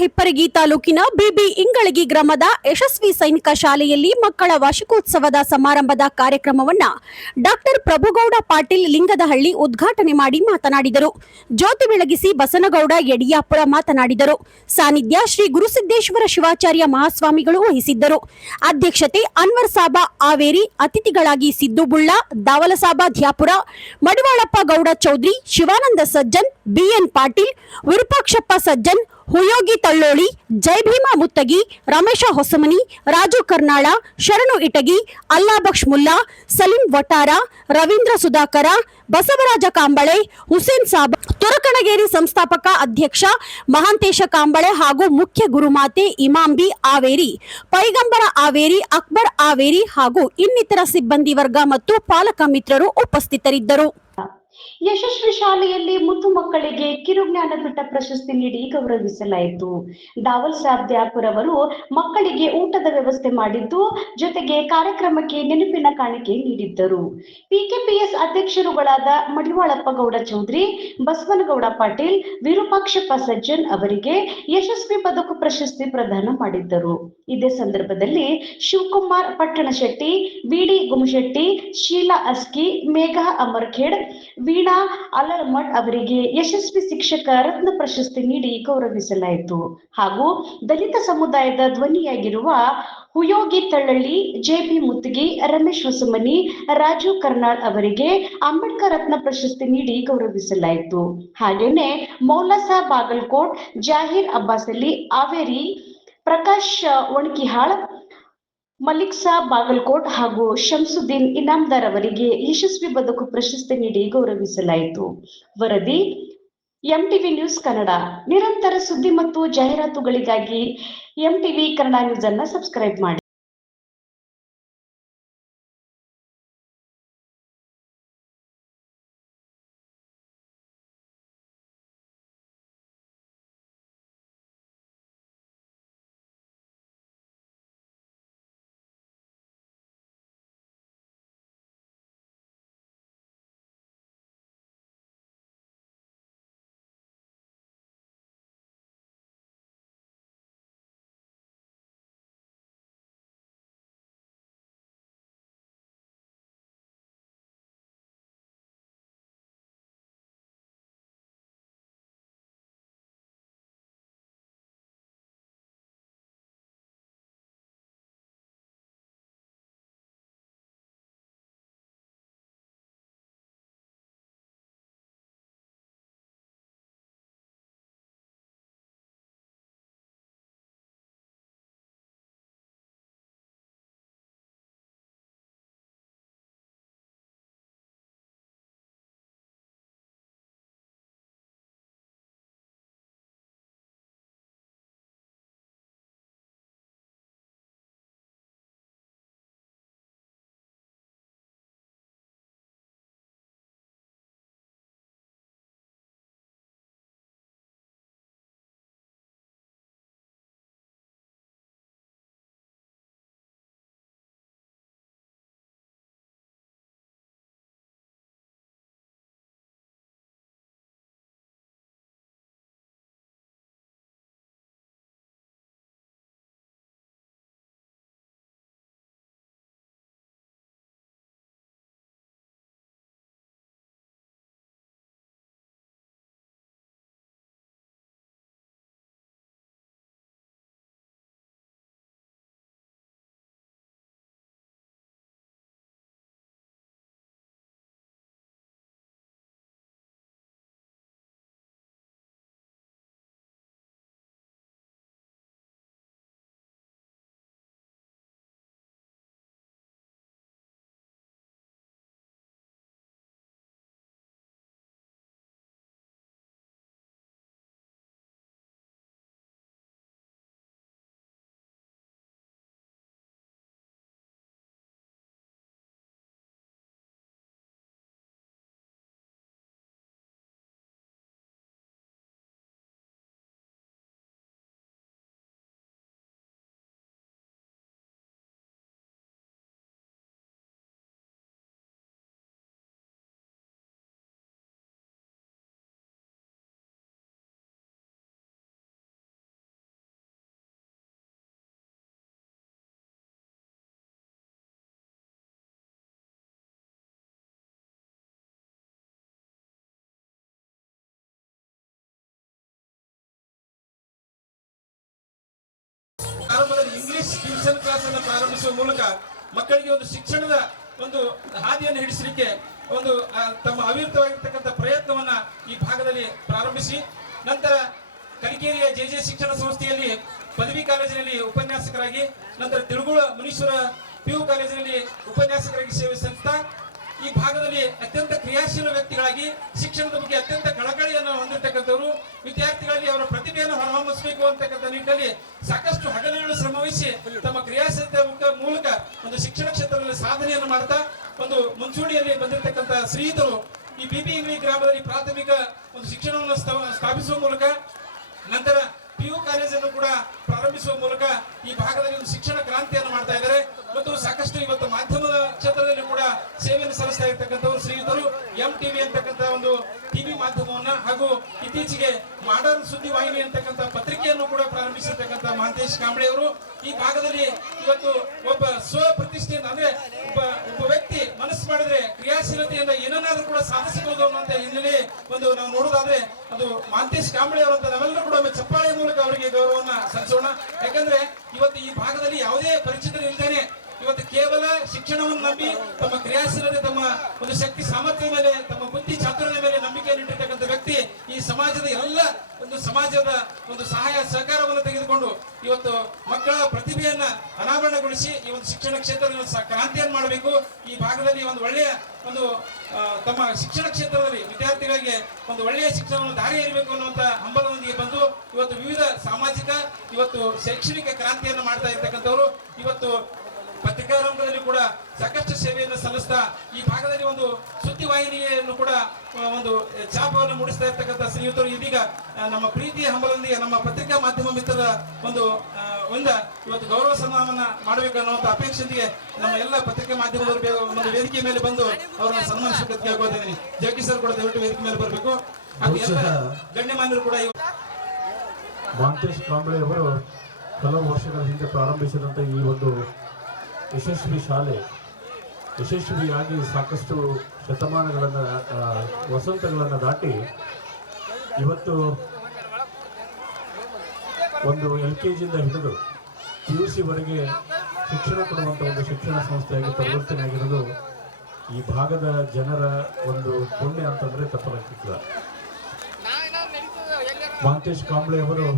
ಹಿಪ್ಪರಗಿ ತಾಲೂಕಿನ ಬಿಬಿ ಇಂಗಳಗಿ ಗ್ರಾಮದ ಯಶಸ್ವಿ ಸೈನಿಕ ಶಾಲೆಯಲ್ಲಿ ಮಕ್ಕಳ ವಾರ್ಷಿಕೋತ್ಸವದ ಸಮಾರಂಭದ ಕಾರ್ಯಕ್ರಮವನ್ನು ಡಾಕ್ಟರ್ ಪ್ರಭುಗೌಡ ಪಾಟೀಲ್ ಲಿಂಗದಹಳ್ಳಿ ಉದ್ಘಾಟನೆ ಮಾಡಿ ಮಾತನಾಡಿದರು. ಜ್ಯೋತಿ ಬೆಳಗಿಸಿ ಬಸನಗೌಡ ಯಡಿಯಾಪುರ ಮಾತನಾಡಿದರು. ಸಾನ್ನಿಧ್ಯ ಶ್ರೀ ಗುರುಸಿದ್ದೇಶ್ವರ ಶಿವಾಚಾರ್ಯ ಮಹಾಸ್ವಾಮಿಗಳು ವಹಿಸಿದ್ದರು. ಅಧ್ಯಕ್ಷತೆ ಅನ್ವರ್ ಸಾಬಾ ಆವೇರಿ, ಅತಿಥಿಗಳಾಗಿ ಸಿದ್ದು ಬುಳ್ಳ, ದಾವಲಸಾಬಾ ಧ್ಯಾಪುರ, ಮಡಿವಾಳಪ್ಪ ಗೌಡ ಚೌಧರಿ, ಶಿವಾನಂದ ಸಜ್ಜನ್, ಬಿಎನ್ ಪಾಟೀಲ್, ವಿರೂಪಾಕ್ಷಪ್ಪ ಸಜ್ಜನ್, ಹುಯೋಗಿ ತಳ್ಳೋಳಿ, ಜಯಭೀಮ ಮುತ್ತಗಿ, ರಮೇಶ ಹೊಸಮನಿ, ರಾಜು ಕರ್ನಾಳ, ಶರಣು ಇಟಗಿ, ಅಲ್ಲಾಬಕ್ಷ್ ಮುಲ್ಲಾ, ಸಲೀಂ ವಟಾರ, ರವೀಂದ್ರ ಸುಧಾಕರ, ಬಸವರಾಜ ಕಾಂಬಳೆ, ಹುಸೇನ್ ಸಾಬ್, ತುರಕಣಗೇರಿ ಸಂಸ್ಥಾಪಕ ಅಧ್ಯಕ್ಷ ಮಹಾಂತೇಶ ಕಾಂಬಳೆ ಹಾಗೂ ಮುಖ್ಯ ಗುರುಮಾತೆ ಇಮಾಂಬಿ ಆವೇರಿ, ಪೈಗಂಬರ ಆವೇರಿ, ಅಕ್ಬರ್ ಆವೇರಿ ಹಾಗೂ ಇನ್ನಿತರ ಸಿಬ್ಬಂದಿ ವರ್ಗ ಮತ್ತು ಪಾಲಕ ಮಿತ್ರರು ಉಪಸ್ಥಿತರಿದ್ದರು. ಯಶಸ್ವಿ ಶಾಲೆಯಲ್ಲಿ ಮುದ್ದು ಮಕ್ಕಳಿಗೆ ಕಿರುಜ್ಞಾನ ಪೀಠ ಪ್ರಶಸ್ತಿ ನೀಡಿ ಗೌರವಿಸಲಾಯಿತು. ದಾವಲ್ ಸಾಬ್ ದ್ಯಾಪುರ್ ಅವರು ಮಕ್ಕಳಿಗೆ ಊಟದ ವ್ಯವಸ್ಥೆ ಮಾಡಿದ್ದು, ಜೊತೆಗೆ ಕಾರ್ಯಕ್ರಮಕ್ಕೆ ನೆನಪಿನ ಕಾಣಿಕೆ ನೀಡಿದ್ದರು. ಪಿಕೆಪಿಎಸ್ ಅಧ್ಯಕ್ಷರುಗಳಾದ ಮಡಿವಾಳಪ್ಪ ಗೌಡ ಚೌಧರಿ, ಬಸವನಗೌಡ ಪಾಟೀಲ್, ವಿರೂಪಾಕ್ಷಪ್ಪ ಸಜ್ಜನ್ ಅವರಿಗೆ ಯಶಸ್ವಿ ಬದುಕು ಪ್ರಶಸ್ತಿ ಪ್ರದಾನ ಮಾಡಿದ್ದರು. ಇದೇ ಸಂದರ್ಭದಲ್ಲಿ ಶಿವಕುಮಾರ್ ಪಟ್ಟಣಶೆಟ್ಟಿ, ಬಿಡಿ ಗುಮಶೆಟ್ಟಿ, ಶೀಲಾ ಅಸ್ಕಿ, ಮೇಘಾ ಅಮರ್ಖೇಡ್, ವೀಣಾ ಅಲರ್ಮಠ್ ಅವರಿಗೆ ಯಶಸ್ವಿ ಶಿಕ್ಷಕ ರತ್ನ ಪ್ರಶಸ್ತಿ ನೀಡಿ ಗೌರವಿಸಲಾಯಿತು. ಹಾಗೂ ದಲಿತ ಸಮುದಾಯದ ಧ್ವನಿಯಾಗಿರುವ ಹುಯೋಗಿ ತಳ್ಳಳ್ಳಿ, ಜೆಬಿ ಮುತ್ತಗಿ, ರಮೇಶ್ ಹೊಸಮನಿ, ರಾಜು ಕರ್ನಾಳ್ ಅವರಿಗೆ ಅಂಬೇಡ್ಕರ್ ರತ್ನ ಪ್ರಶಸ್ತಿ ನೀಡಿ ಗೌರವಿಸಲಾಯಿತು. ಹಾಗೇನೆ ಮೌಲಾಸಾ ಬಾಗಲಕೋಟ್, ಜಾಹೀರ್ ಅಬ್ಬಾಸ್ ಅಲಿ ಆವೇರಿ, ಪ್ರಕಾಶ್ ಒಣಕಿಹಾಳ್, ಮಲಿಕ್ ಸಾಬ್ ಬಾಗಲಕೋಟ್ ಹಾಗೂ ಶಂಸುದ್ದೀನ್ ಇನಾಮದಾರ್ ಅವರಿಗೆ ಯಶಸ್ವಿ ಬದುಕು ಪ್ರಶಸ್ತಿ ನೀಡಿ ಗೌರವಿಸಲಾಯಿತು. ವರದಿ ಎಂಟಿವಿ ನ್ಯೂಸ್ ಕನ್ನಡ. ನಿರಂತರ ಸುದ್ದಿ ಮತ್ತು ಜಾಹೀರಾತುಗಳಿಗಾಗಿ ಎಂಟಿವಿ ಕನ್ನಡ ನ್ಯೂಸ್ ಅನ್ನು ಸಬ್ಸ್ಕ್ರೈಬ್ ಮಾಡಿ. ಆರಂಭದಲ್ಲಿ ಇಂಗ್ಲಿಷ್ ಟ್ಯೂಷನ್ ಕ್ಲಾಸ್ ಅನ್ನು ಪ್ರಾರಂಭಿಸುವ ಮೂಲಕ ಮಕ್ಕಳಿಗೆ ಒಂದು ಶಿಕ್ಷಣದ ಒಂದು ಹಾದಿಯನ್ನು ಹಿಡಿಸಲಿಕ್ಕೆ ಒಂದು ತಮ್ಮ ಅವಿರತವಾಗಿರ್ತಕ್ಕಂಥ ಪ್ರಯತ್ನವನ್ನ ಈ ಭಾಗದಲ್ಲಿ ಪ್ರಾರಂಭಿಸಿ ನಂತರ ಕಲಿಕೇರಿಯ ಜೆ ಶಿಕ್ಷಣ ಸಂಸ್ಥೆಯಲ್ಲಿ ಪದವಿ ಕಾಲೇಜಿನಲ್ಲಿ ಉಪನ್ಯಾಸಕರಾಗಿ ನಂತರ ತಿಳುಗುಳ ಮುನೀಶ್ವರ PU ಕಾಲೇಜಿನಲ್ಲಿ ಉಪನ್ಯಾಸಕರಾಗಿ ಸೇವೆ ಸಲ್ಲಿಸ್ತಾ ಈ ಭಾಗದಲ್ಲಿ ಅತ್ಯಂತ ಕ್ರಿಯಾಶೀಲ ವ್ಯಕ್ತಿಗಳಾಗಿ ಶಿಕ್ಷಣದ ಬಗ್ಗೆ ಅತ್ಯಂತ ಕಳಕಳಿಯನ್ನು ಹೊಂದಿರತಕ್ಕಂಥವರು ವಿದ್ಯಾರ್ಥಿಗಳಲ್ಲಿ ಅವರ ಪ್ರತಿಭೆಯನ್ನು ಹೊರಹೊಮ್ಮಿಸಬೇಕು ಅಂತಕ್ಕಂಥ ನಿಟ್ಟಿನಲ್ಲಿ ಸಾಕಷ್ಟು ಹಗಲಿರುಳು ಶ್ರಮವಹಿಸಿ ತಮ್ಮ ಕ್ರಿಯಾಶೀಲತೆ ಮೂಲಕ ಒಂದು ಶಿಕ್ಷಣ ಕ್ಷೇತ್ರದಲ್ಲಿ ಸಾಧನೆಯನ್ನು ಮಾಡ್ತಾ ಒಂದು ಮುಂಚೂಣಿಯಲ್ಲಿ ಬಂದಿರತಕ್ಕಂಥ ಶ್ರೀಯುತರು ಈ ಬಿಬಿ ಇಂಗ್ಲಿ ಗ್ರಾಮದಲ್ಲಿ ಪ್ರಾಥಮಿಕ ಒಂದು ಶಿಕ್ಷಣವನ್ನು ಸ್ಥಾಪಿಸುವ ಮೂಲಕ ನಂತರ PU ಕಾಲೇಜನ್ನು ಕೂಡ ಪ್ರಾರಂಭಿಸುವ ಮೂಲಕ ಈ ಭಾಗದಲ್ಲಿ ಒಂದು ಶಿಕ್ಷಣ ಕ್ರಾಂತಿಯನ್ನು ಮಾಡ್ತಾ ಇದ್ದಾರೆ ಮತ್ತು ಸಾಕಷ್ಟು ಇವತ್ತು ಮಾಧ್ಯಮದ ಕ್ಷೇತ್ರದಲ್ಲಿ ಕೂಡ ಸೇವೆಯನ್ನು ಸಲ್ಲಿಸ್ತಾ ಇರ್ತಕ್ಕಂಥವ್ರು ಶ್ರೀಯುತರು MTV ಅಂತಕ್ಕಂಥ ಒಂದು ಟಿವಿ ಮಾಧ್ಯಮವನ್ನ ಹಾಗೂ ಇತ್ತೀಚೆಗೆ ಮಾಡರ್ನ್ ಸುದ್ದಿ ವಾಹಿನಿ ಅಂತಕ್ಕಂಥ ಪತ್ರಿಕೆಯನ್ನು ಕೂಡ ಪ್ರಾರಂಭಿಸಿರ್ತಕ್ಕಂಥ ಮಹಂತೇಶ್ ಕಾಂಬಳೆ ಅವರು ಈ ಭಾಗದಲ್ಲಿ ಇವತ್ತು ಒಬ್ಬ ಸ್ವಪ್ರತಿಷ್ಠೆಯಿಂದ ಅಂದ್ರೆ ಒಬ್ಬ ವ್ಯಕ್ತಿ ಮನಸ್ಸು ಮಾಡಿದ್ರೆ ಕ್ರಿಯಾಶೀಲತೆಯಿಂದ ಏನನ್ನಾದ್ರೂ ಕೂಡ ಸಾಧಿಸಬಹುದು ಅನ್ನುವಂತ ಹಿನ್ನೆಲೆ ಒಂದು ನಾವು ನೋಡೋದಾದ್ರೆ ಅದು ಮಹಂತೇಶ್ ಕಾಂಬಳೆ ಅವರಂತ ನಾವೆಲ್ಲರೂ ಕೂಡ ಚಪ್ಪಾಳೆ ಮೂಲಕ ಅವರಿಗೆ ಗೌರವವನ್ನ ಸಲ್ಲಿಸೋಣ. ಯಾಕಂದ್ರೆ ಇವತ್ತು ಈ ಭಾಗದಲ್ಲಿ ಯಾವುದೇ ಪರಿಚಿತರು ಇಲ್ದೇನೆ ಇವತ್ತು ಕೇವಲ ಶಿಕ್ಷಣವನ್ನು ನಂಬಿ ತಮ್ಮ ಕ್ರಿಯಾಶೀಲತೆ ತಮ್ಮ ಒಂದು ಶಕ್ತಿ ಸಾಮರ್ಥ್ಯದ ಮೇಲೆ ತಮ್ಮ ಬುದ್ಧಿ ಚಾತುರ್ಯದ ಮೇಲೆ ನಂಬಿಕೆಯನ್ನು ಇಟ್ಟಿರ್ತಕ್ಕಂಥ ವ್ಯಕ್ತಿ ಈ ಸಮಾಜದ ಎಲ್ಲ ಒಂದು ಸಮಾಜದ ಒಂದು ಸಹಾಯ ಸಹಕಾರವನ್ನು ತೆಗೆದುಕೊಂಡು ಇವತ್ತು ಮಕ್ಕಳ ಪ್ರತಿಭೆಯನ್ನ ಅನಾವರಣಗೊಳಿಸಿ ಈ ಒಂದು ಶಿಕ್ಷಣ ಕ್ಷೇತ್ರದಲ್ಲಿ ಕ್ರಾಂತಿಯನ್ನು ಮಾಡಬೇಕು. ಈ ಭಾಗದಲ್ಲಿ ಒಂದು ಒಳ್ಳೆಯ ಒಂದು ತಮ್ಮ ಶಿಕ್ಷಣ ಕ್ಷೇತ್ರದಲ್ಲಿ ವಿದ್ಯಾರ್ಥಿಗಳಿಗೆ ಒಂದು ಒಳ್ಳೆಯ ಶಿಕ್ಷಣವನ್ನು ದಾರಿ ಎರಿಬೇಕು ಅನ್ನುವಂತ ಹಂಬಲದೊಂದಿಗೆ ಬಂದು ಇವತ್ತು ವಿವಿಧ ಸಾಮಾಜಿಕ ಇವತ್ತು ಶೈಕ್ಷಣಿಕ ಕ್ರಾಂತಿಯನ್ನು ಮಾಡ್ತಾ ಇರ್ತಕ್ಕಂಥವ್ರು ಇವತ್ತು ಪತ್ರಿಕಾ ರಂಗದಲ್ಲಿ ಕೂಡ ಸಾಕಷ್ಟು ಸೇವೆಯನ್ನು ಸಲ್ಲಿಸ್ತಾ ಈ ಭಾಗದಲ್ಲಿ ಒಂದು ಸುದ್ದಿವಾಹಿನಿಯನ್ನು ಕೂಡ ಒಂದು ಛಾಪವನ್ನು ಮೂಡಿಸ್ತಾ ಇರ್ತಕ್ಕಂಥ ಶ್ರೀಯುತರು ಇದೀಗ ನಮ್ಮ ಪ್ರೀತಿಯ ಹಂಬಲದೊಂದಿಗೆ ನಮ್ಮ ಪತ್ರಿಕಾ ಮಾಧ್ಯಮ ಮಿತ್ರರ ಒಂದು ಇವತ್ತು ಗೌರವ ಸನ್ಮಾನವನ್ನ ಮಾಡಬೇಕು ಅನ್ನುವಂಥ ಅಪೇಕ್ಷೆಯೊಂದಿಗೆ ನಮ್ಮ ಎಲ್ಲ ಪತ್ರಿಕಾ ಮಾಧ್ಯಮದವರು ಒಂದು ವೇದಿಕೆ ಮೇಲೆ ಬಂದು ಅವರನ್ನ ಸನ್ಮಾನಿಸಬೇಕು ಕೇಳ್ಕೊಳ್ತಿದ್ದೀನಿ. ಜಗ್ಗಿ ಸರ್ ಕೂಡ ದಯವಿಟ್ಟು ವೇದಿಕೆ ಮೇಲೆ ಬರಬೇಕು. ಹಾಗೂ ಎಲ್ಲ ಗಣ್ಯಮಾನ್ಯರು ಕೂಡ ಮಹಂತೇಶ್ ಕಾಂಬಳೆ ಅವರು ಕೆಲವು ವರ್ಷಗಳ ಹಿಂದೆ ಪ್ರಾರಂಭಿಸಿದಂಥ ಈ ಒಂದು ಯಶಸ್ವಿ ಶಾಲೆ ಯಶಸ್ವಿಯಾಗಿ ಸಾಕಷ್ಟು ಶತಮಾನಗಳನ್ನು ವಸಂತಗಳನ್ನು ದಾಟಿ ಇವತ್ತು ಒಂದು LKGಯಿಂದ ಹಿಡಿದು PUC ವರೆಗೆ ಶಿಕ್ಷಣ ಕೊಡುವಂಥ ಒಂದು ಶಿಕ್ಷಣ ಸಂಸ್ಥೆಯಾಗಿ ಪರಿವರ್ತನೆ ಆಗಿರೋದು ಈ ಭಾಗದ ಜನರ ಒಂದು ಪುಣ್ಯ ಅಂತಂದರೆ ತಪ್ಪಲಾಗ್ತಿಲ್ಲ. ಮಹಂತೇಶ್ ಕಾಂಬಳೆ ಅವರು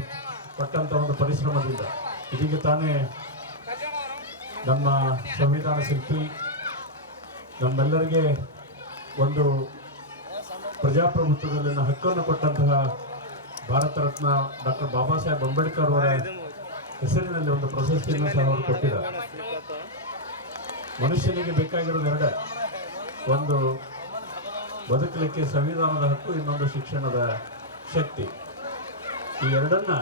ಪಟ್ಟಂಥ ಒಂದು ಪರಿಶ್ರಮದಿಂದ ಇದೀಗ ತಾನೇ ನಮ್ಮ ಸಂವಿಧಾನ ಶಿಲ್ಪಿ ನಮ್ಮೆಲ್ಲರಿಗೆ ಒಂದು ಪ್ರಜಾಪ್ರಭುತ್ವದಲ್ಲಿನ ಹಕ್ಕನ್ನು ಕೊಟ್ಟಂತಹ ಭಾರತ ರತ್ನ ಡಾಕ್ಟರ್ ಬಾಬಾ ಸಾಹೇಬ್ ಅಂಬೇಡ್ಕರ್ ಅವರ ಹೆಸರಿನಲ್ಲಿ ಒಂದು ಪ್ರಶಸ್ತಿಯನ್ನು ಸಹ ಅವರು ಕೊಟ್ಟಿದ್ದಾರೆ. ಮನುಷ್ಯನಿಗೆ ಬೇಕಾಗಿರೋದು ಎರಡೇ, ಒಂದು ಬದುಕಲಿಕ್ಕೆ ಸಂವಿಧಾನದ ಹಕ್ಕು, ಇನ್ನೊಂದು ಶಿಕ್ಷಣದ ಶಕ್ತಿ. ಈ ಎರಡನ್ನ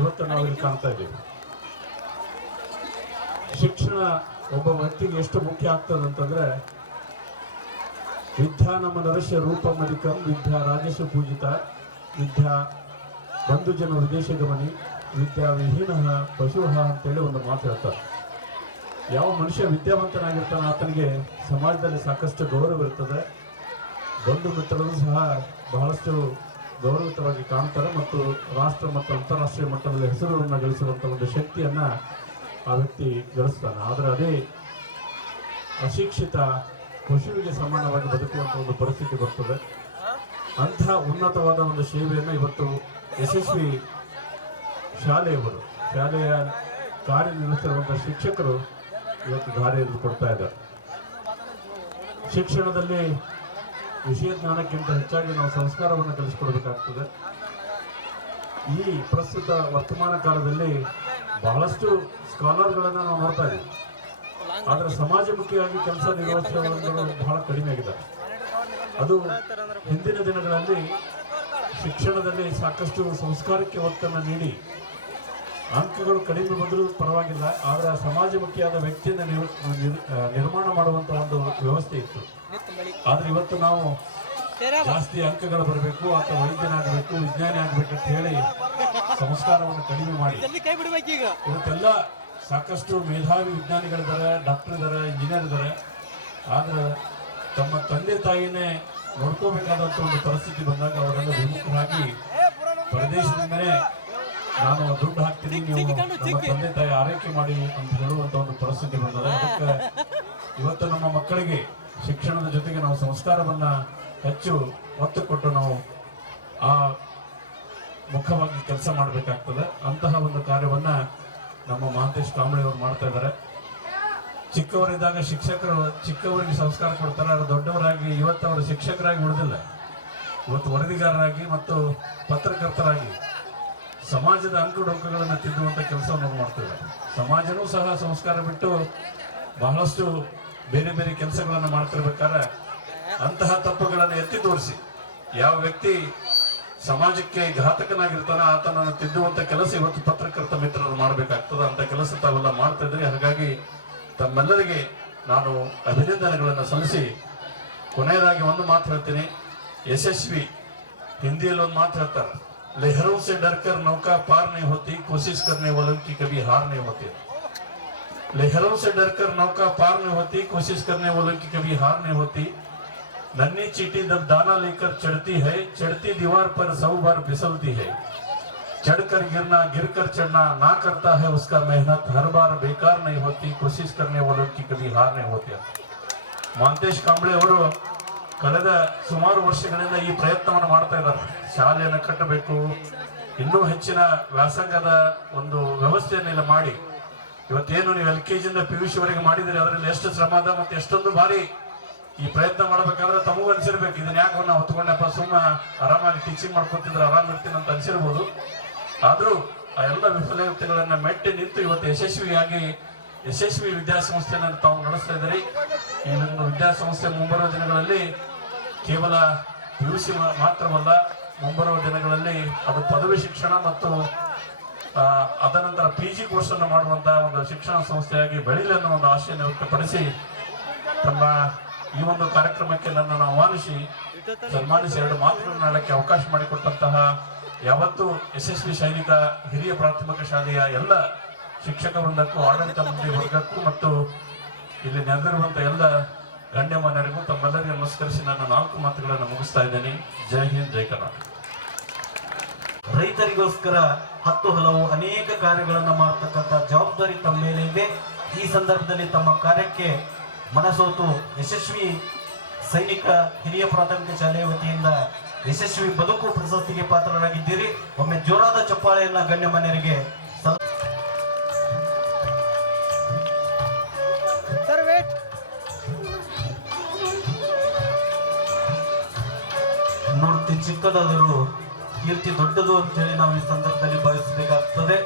ಇವತ್ತು ನಾವು ಇಲ್ಲಿ ಕಾಣ್ತಾ ಇದ್ದೀವಿ. ಶಿಕ್ಷಣ ಒಬ್ಬ ವ್ಯಕ್ತಿಗೆ ಎಷ್ಟು ಮುಖ್ಯ ಆಗ್ತದೆ ಅಂತಂದ್ರೆ ವಿದ್ಯಾ ನಮ್ಮ ನರಸ್ಯ ರೂಪಮಧಿಕಂ ವಿದ್ಯಾ ರಾಜಸ್ವ ಪೂಜಿತ ವಿದ್ಯಾ ಬಂಧು ಜನ ವಿದೇಶ ಗಮನಿ ವಿದ್ಯಾ ವಿಹೀನ ಪಶುಹ ಅಂತೇಳಿ ಒಂದು ಮಾತು ಹೇಳ್ತಾರೆ. ಯಾವ ಮನುಷ್ಯ ವಿದ್ಯಾವಂತನಾಗಿರ್ತಾನೆ ಆತನಿಗೆ ಸಮಾಜದಲ್ಲಿ ಸಾಕಷ್ಟು ಗೌರವ ಇರ್ತದೆ, ಬಂಧು ಮಿತ್ರರು ಸಹ ಬಹಳಷ್ಟು ಗೌರವಿತವಾಗಿ ಕಾಣ್ತಾರೆ ಮತ್ತು ರಾಷ್ಟ್ರ ಮತ್ತು ಅಂತಾರಾಷ್ಟ್ರೀಯ ಮಟ್ಟದಲ್ಲಿ ಹೆಸರುಗಳನ್ನು ಗಳಿಸುವಂಥ ಒಂದು ಶಕ್ತಿಯನ್ನ ಆ ವ್ಯಕ್ತಿ ಗಳಿಸ್ತಾನೆ. ಆದರೆ ಅದೇ ಅಶಿಕ್ಷಿತ ಪಶುವಿಗೆ ಸಮಾನವಾಗಿ ಬದುಕುವಂಥ ಒಂದು ಪರಿಸ್ಥಿತಿ ಬರ್ತದೆ. ಅಂಥ ಉನ್ನತವಾದ ಒಂದು ಸೇವೆಯನ್ನು ಇವತ್ತು ಯಶಸ್ವಿ ಶಾಲೆಯ ಕಾರ್ಯನಿರ್ವಹಿಸಿರುವಂಥ ಶಿಕ್ಷಕರು ಇವತ್ತು ದಾರಿ ಕೊಡ್ತಾ ಇದ್ದಾರೆ. ಶಿಕ್ಷಣದಲ್ಲಿ ವಿಷಯ ಜ್ಞಾನಕ್ಕಿಂತ ಹೆಚ್ಚಾಗಿ ನಾವು ಸಂಸ್ಕಾರವನ್ನು ಕಲಿಸಿಕೊಡ್ಬೇಕಾಗ್ತದೆ. ಈ ಪ್ರಸ್ತುತ ವರ್ತಮಾನ ಕಾಲದಲ್ಲಿ ಬಹಳಷ್ಟು ಸ್ಕಾಲರ್ಗಳನ್ನು ನಾವು ನೋಡ್ತಾ ಇದ್ದೀವಿ, ಆದರೆ ಸಮಾಜಮುಖಿಯಾಗಿ ಕೆಲಸ ನಿರ್ವಹಿಸುವವರು ಬಹಳ ಕಡಿಮೆ ಆಗಿದೆ. ಅದು ಹಿಂದಿನ ದಿನಗಳಲ್ಲಿ ಶಿಕ್ಷಣದಲ್ಲಿ ಸಾಕಷ್ಟು ಸಂಸ್ಕಾರಕ್ಕೆ ಒತ್ತನ್ನು ನೀಡಿ ಅಂಕಗಳು ಕಡಿಮೆ ಬಂದರೂ ಪರವಾಗಿಲ್ಲ, ಆದರೆ ಸಮಾಜಮುಖಿಯಾದ ವ್ಯಕ್ತಿಯನ್ನು ನಿರ್ಮಾಣ ಮಾಡುವಂಥ ಒಂದು ವ್ಯವಸ್ಥೆ ಇತ್ತು. ಆದರೆ ಇವತ್ತು ನಾವು ಜಾಸ್ತಿ ಅಂಕಗಳು ಬರಬೇಕು ಅಥವಾ ವೈದ್ಯನಾಗಬೇಕು ವಿಜ್ಞಾನಿ ಆಗಬೇಕಂತ ಹೇಳಿ ಸಂಸ್ಕಾರವನ್ನು ಕಡಿಮೆ ಮಾಡಿ ಇವತ್ತೆಲ್ಲ ಸಾಕಷ್ಟು ಮೇಧಾವಿ ವಿಜ್ಞಾನಿಗಳಿದ್ದಾರೆ, ಡಾಕ್ಟರ್ ಇದ್ದಾರೆ, ಇಂಜಿನಿಯರ್ ಇದ್ದಾರೆ. ಆದರೆ ತಮ್ಮ ತಂದೆ ತಾಯಿನೇ ನೋಡ್ಕೋಬೇಕಾದಂಥ ಒಂದು ಪರಿಸ್ಥಿತಿ ಬಂದಾಗ ಅವರೆಲ್ಲ ವಿಮುಖರಾಗಿ ಪ್ರದೇಶದಿಂದಲೇ ನಾನು ದುಡ್ಡು ಹಾಕ್ತೀನಿ, ನೀವು ನಮ್ಮ ತಂದೆ ತಾಯಿ ಆರೈಕೆ ಮಾಡಿ ಅಂತ ಹೇಳುವಂತ ಒಂದು ಪರಿಸ್ಥಿತಿ ಬಂದಿದೆ. ಅದಕ್ಕೆ ಇವತ್ತು ನಮ್ಮ ಮಕ್ಕಳಿಗೆ ಶಿಕ್ಷಣದ ಜೊತೆಗೆ ನಾವು ಸಂಸ್ಕಾರವನ್ನ ಹೆಚ್ಚು ಒತ್ತು ಕೊಟ್ಟು ನಾವು ಆ ಮುಖವಾಗಿ ಕೆಲಸ ಮಾಡಬೇಕಾಗ್ತದೆ. ಅಂತಹ ಒಂದು ಕಾರ್ಯವನ್ನ ನಮ್ಮ ಮಹಾಂತೇಶ್ ಕಾಂಬಳೆ ಅವರು ಮಾಡ್ತಾ ಇದ್ದಾರೆ. ಚಿಕ್ಕವರಿದ್ದಾಗ ಶಿಕ್ಷಕರು ಚಿಕ್ಕವರಿಗೆ ಸಂಸ್ಕಾರ ಕೊಡ್ತಾರೆ, ಅವರು ದೊಡ್ಡವರಾಗಿ ಇವತ್ತು ಅವರು ಶಿಕ್ಷಕರಾಗಿ ಉಳಿದಿಲ್ಲ. ಇವತ್ತು ವರದಿಗಾರರಾಗಿ ಮತ್ತು ಪತ್ರಕರ್ತರಾಗಿ ಸಮಾಜದ ಅಂಕುಡೊಂಕುಗಳನ್ನು ತಿದ್ದುವಂಥ ಕೆಲಸವನ್ನು ಮಾಡ್ತಿದ್ದಾರೆ. ಸಮಾಜನೂ ಸಹ ಸಂಸ್ಕಾರ ಬಿಟ್ಟು ಬಹಳಷ್ಟು ಬೇರೆ ಬೇರೆ ಕೆಲಸಗಳನ್ನು ಮಾಡ್ತಿರ್ಬೇಕಾದ್ರೆ ಅಂತಹ ತಪ್ಪುಗಳನ್ನು ಎತ್ತಿ ತೋರಿಸಿ ಯಾವ ವ್ಯಕ್ತಿ ಸಮಾಜಕ್ಕೆ ಘಾತಕನಾಗಿರ್ತಾನೆ ಆತನನ್ನು ತಿದ್ದುವಂಥ ಕೆಲಸ ಇವತ್ತು ಪತ್ರಕರ್ತ ಮಿತ್ರರು ಮಾಡಬೇಕಾಗ್ತದೆ. ಅಂತ ಕೆಲಸ ತಾವೆಲ್ಲ ಮಾಡ್ತಾ ಇದ್ರಿ. ಹಾಗಾಗಿ ತಮ್ಮೆಲ್ಲರಿಗೆ ನಾನು ಅಭಿನಂದನೆಗಳನ್ನು ಸಲ್ಲಿಸಿ ಕೊನೆಯದಾಗಿ ಒಂದು ಮಾತು ಹೇಳ್ತೀನಿ. ಯಶಸ್ವಿ ಹಿಂದಿಯಲ್ಲಿ ಒಂದು ಮಾತು ಹೇಳ್ತಾರೆ, लहरों से डरकर नौका पार नहीं होती, कोशिश करने वालों की कभी हार नहीं होती. लहरों से डरकर नौका पार नहीं होती, कोशिश करने वालों की कभी हार नहीं होती. नन्ही चींटी जब दाना लेकर चढ़ती है, चढ़ती दीवार पर 100 बार फिसलती है. चढ़कर गिरना, गिरकर चढ़ना ना करता है उसका मेहनत, हर बार बेकार नहीं होती, कोशिश करने वालों की कभी हार नहीं होती. ಮಹಾಂತೇಶ್ ಕಾಂಬಳೆ ಅವರು ಕಳೆದ ಸುಮಾರು ವರ್ಷಗಳಿಂದ ಈ ಪ್ರಯತ್ನವನ್ನು ಮಾಡ್ತಾ ಇದ್ದಾರೆ. ಶಾಲೆಯನ್ನು ಕಟ್ಟಬೇಕು, ಇನ್ನೂ ಹೆಚ್ಚಿನ ವ್ಯಾಸಂಗದ ಒಂದು ವ್ಯವಸ್ಥೆಯನ್ನೆಲ್ಲ ಮಾಡಿ ಇವತ್ತೇನು ನೀವು LKG ಇಂದ PUC ವರೆಗೆ ಮಾಡಿದಿರಿ, ಅದರಲ್ಲಿ ಎಷ್ಟು ಶ್ರಮ ಅದ ಮತ್ತು ಎಷ್ಟೊಂದು ಬಾರಿ ಈ ಪ್ರಯತ್ನ ಮಾಡಬೇಕಾದ್ರೆ ತಮಗೂ ಅನಿಸಿರ್ಬೇಕು, ಇದನ್ನ ಯಾಕೆ ನಾವು ಹೊತ್ಕೊಂಡಪ್ಪ, ಸುಮ್ಮ ಆರಾಮಾಗಿ ಟೀಚಿಂಗ್ ಮಾಡ್ಕೊತಿದ್ರೆ ಆರಾಮ್ ಇರ್ತೀನಿ ಅಂತ ಅನಿಸಿರ್ಬೋದು. ಆದರೂ ಆ ಎಲ್ಲ ವಿಫಲತೆಗಳನ್ನು ಮೆಟ್ಟಿ ನಿಂತು ಇವತ್ತು ಯಶಸ್ವಿ ವಿದ್ಯಾಸಂಸ್ಥೆಯನ್ನು ತಾವು ನಡೆಸ್ತಾ ಇದ್ದೀರಿ. ಈ ಒಂದು ವಿದ್ಯಾಸಂಸ್ಥೆ ಮುಂಬರುವ ದಿನಗಳಲ್ಲಿ ಕೇವಲ PUC ಮಾತ್ರವಲ್ಲ, ಮುಂಬರುವ ದಿನಗಳಲ್ಲಿ ಅದು ಪದವಿ ಶಿಕ್ಷಣ ಮತ್ತು ಅದನಂತರ PG ಕೋರ್ಸ್ ಅನ್ನು ಮಾಡುವಂತಹ ಒಂದು ಶಿಕ್ಷಣ ಸಂಸ್ಥೆಯಾಗಿ ಬೆಳೀಲಿ ಅನ್ನೋ ಒಂದು ಆಶೆಯನ್ನು ವ್ಯಕ್ತಪಡಿಸಿ ತಮ್ಮ ಈ ಒಂದು ಕಾರ್ಯಕ್ರಮಕ್ಕೆ ನನ್ನನ್ನು ಆಹ್ವಾನಿಸಿ ಸನ್ಮಾನಿಸಿ 2 ಮಾತುಗಳನ್ನು ಆಡಕ್ಕೆ ಅವಕಾಶ ಮಾಡಿಕೊಟ್ಟಂತಹ ಯಾವತ್ತೂ ಯಶಸ್ವಿ ಸೈನಿಕ ಹಿರಿಯ ಪ್ರಾಥಮಿಕ ಶಾಲೆಯ ಎಲ್ಲ ಶಿಕ್ಷಕ ವೃಂದಕ್ಕೂ, ಆಡಳಿತ ಮಂಡಳಿ ವರ್ಗಕ್ಕೂ ಮತ್ತು ಇಲ್ಲಿ ನೆರೆದಿರುವಂಥ ಎಲ್ಲ ಗಣ್ಯಮಾನ್ಯರಿಗೂ ತಮ್ಮೆಲ್ಲರಿಗೂ ನಮಸ್ಕರಿಸಿ ನನ್ನ 4 ಮಾತುಗಳನ್ನು ಮುಗಿಸ್ತಾ ಇದ್ದೇನೆ. ಜೈ ಹಿಂದ್, ಜೈ ಕರ್ನಾಟಕ. ರೈತರಿಗೋಸ್ಕರ ಹಲವು ಅನೇಕ ಕಾರ್ಯಗಳನ್ನು ಮಾಡತಕ್ಕಂಥ ಜವಾಬ್ದಾರಿ ತಮ್ಮ ಮೇಲೆ ಇದೆ. ಈ ಸಂದರ್ಭದಲ್ಲಿ ತಮ್ಮ ಕಾರ್ಯಕ್ಕೆ ಮನಸೋತು ಯಶಸ್ವಿ ಸೈನಿಕ ಹಿರಿಯ ಪ್ರಾಥಮಿಕ ಶಾಲೆಯ ವತಿಯಿಂದ ಯಶಸ್ವಿ ಬದುಕು ಪ್ರಶಸ್ತಿಗೆ ಪಾತ್ರರಾಗಿದ್ದೀರಿ. ಒಮ್ಮೆ ಜೋರಾದ ಚಪ್ಪಾಳೆಯನ್ನ ಗಣ್ಯಮಾನ್ಯರಿಗೆ ನೋಡ್ತಿ ಚಿಕ್ಕದಾದರೂ ಕೀರ್ತಿ ದೊಡ್ಡದು ಅಂತೇಳಿ ನಾವು ಈ ಸಂದರ್ಭದಲ್ಲಿ ಭಾವಿಸಬೇಕಾಗ್ತದೆ.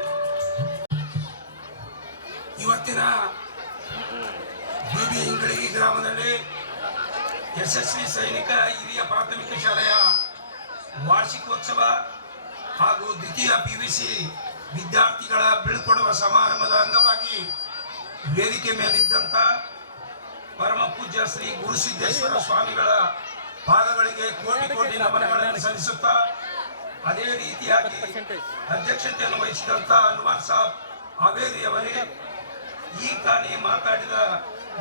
ಇವತ್ತಿನ BB ಇಂಗಳಗಿ ಗ್ರಾಮದಲ್ಲಿ ಯಶಸ್ವಿ ಸೈನಿಕ ಹಿರಿಯ ಪ್ರಾಥಮಿಕ ಶಾಲೆಯ ವಾರ್ಷಿಕೋತ್ಸವ ಹಾಗೂ ದ್ವಿತೀಯ PUC ವಿದ್ಯಾರ್ಥಿಗಳ ಬೀಳ್ಕೊಡುವ ಸಮಾರಂಭದ ಅಂಗವಾಗಿ ವೇದಿಕೆ ಮೇಲಿದ್ದಂಥ ಪರಮ ಪೂಜ್ಯ ಶ್ರೀ ಗುರುಸಿದ್ದೇಶ್ವರ ಸ್ವಾಮಿಗಳ ಪಾದಗಳಿಗೆ ಕೋಟಿ ನಮನಗಳನ್ನು ಸಲ್ಲಿಸುತ್ತಾ, ಅದೇ ರೀತಿಯಾಗಿ ಅಧ್ಯಕ್ಷತೆಯನ್ನು ವಹಿಸಿದಂಥ ಅನ್ವರ್ ಸಾಬ್ ಹಾವೇರಿಯವರೇ, ಈಗ ತಾನೇ ಮಾತಾಡಿದ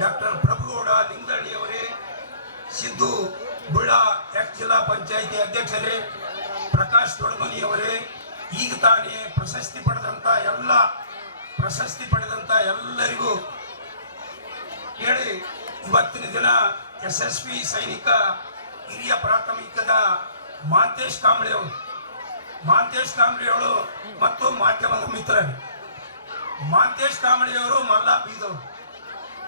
ಡಾಕ್ಟರ್ ಪ್ರಭುಗೌಡ ಲಿಂಗದಳ್ಳಿಯವರೇ, ಸಿದ್ದು ಬುಳ್ಳ ಜಿಲ್ಲಾ ಪಂಚಾಯಿತಿ ಅಧ್ಯಕ್ಷರೇ, ಪ್ರಕಾಶ್ ದೊಡ್ಮನಿಯವರೇ, ಈಗ ತಾನೇ ಪ್ರಶಸ್ತಿ ಪಡೆದಂಥ ಎಲ್ಲರಿಗೂ ಹೇಳಿ, ಇವತ್ತಿನ ದಿನ ಯಶಸ್ವಿ ಸೈನಿಕ ಹಿರಿಯ ಪ್ರಾಥಮಿಕದ ಮಹಾಂತೇಶ್ ಕಾಂಬಳೆಯವರು ಮತ್ತು ಮಾಧ್ಯಮದ ಮಿತ್ರರು. ಮಹಾಂತೇಶ್ ಕಾಂಬಳೆಯವರು ಮಲ್ಲಾಬೀದವರು,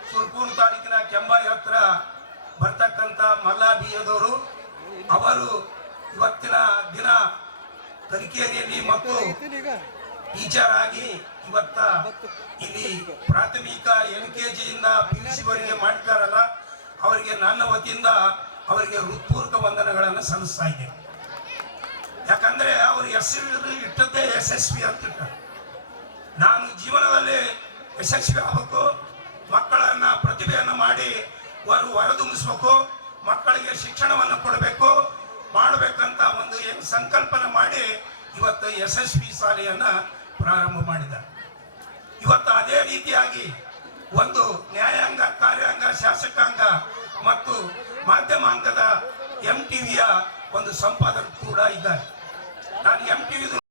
ಸುರ್ಪೂರ್ ತಾಲೂಕಿನ ಕೆಂಬಾಯಿ ಹತ್ರ ಬರ್ತಕ್ಕಂಥ ಮಲ್ಲಾಬೀಯದವರು. ಅವರು ಇವತ್ತಿನ ದಿನ ತರೀಕೆರೆಯಲ್ಲಿ ಮತ್ತು ಟೀಚರ್ ಆಗಿ ಇವತ್ತ ಇಲ್ಲಿ ಪ್ರಾಥಮಿಕ LKG ಇಂದ PUC ವರೆಗೆ ಮಾಡಿದ್ದಾರಲ್ಲ, ಅವರಿಗೆ ನನ್ನ ವತಿಯಿಂದ ಅವರಿಗೆ ಹೃತ್ಪೂರ್ವಕ ವಂದನೆಗಳನ್ನು ಸಲ್ಲಿಸ್ತಾ ಇದ್ದೇನೆ. ಯಾಕಂದ್ರೆ ಅವರು ಇಟ್ಟದ್ದೇ ಯಶಸ್ವಿ ಅಂತ. ನಾನು ಜೀವನದಲ್ಲಿ ಯಶಸ್ವಿ ಆಗಬೇಕು, ಮಕ್ಕಳನ್ನ ಪ್ರತಿಭೆಯನ್ನು ಮಾಡಿ ಹೊರದುಂಬಿಸ್ಬೇಕು, ಮಕ್ಕಳಿಗೆ ಶಿಕ್ಷಣವನ್ನು ಕೊಡಬೇಕು ಮಾಡಬೇಕಂತ ಒಂದು ಏನು ಸಂಕಲ್ಪನೆ ಮಾಡಿ ಇವತ್ತು ಯಶಸ್ವಿ ಶಾಲೆಯನ್ನ ಪ್ರಾರಂಭ ಮಾಡಿದ್ದಾರೆ. ಇವತ್ತು ಅದೇ ರೀತಿಯಾಗಿ ಒಂದು ನ್ಯಾಯಾಂಗ, ಕಾರ್ಯಾಂಗ, ಶಾಸಕಾಂಗ ಮತ್ತು ಮಾಧ್ಯಮಾಂಗದ MTVಯ ಒಂದು ಸಂಪಾದಕರು ಕೂಡ ಇದ್ದಾರೆ. ನಾನು MTV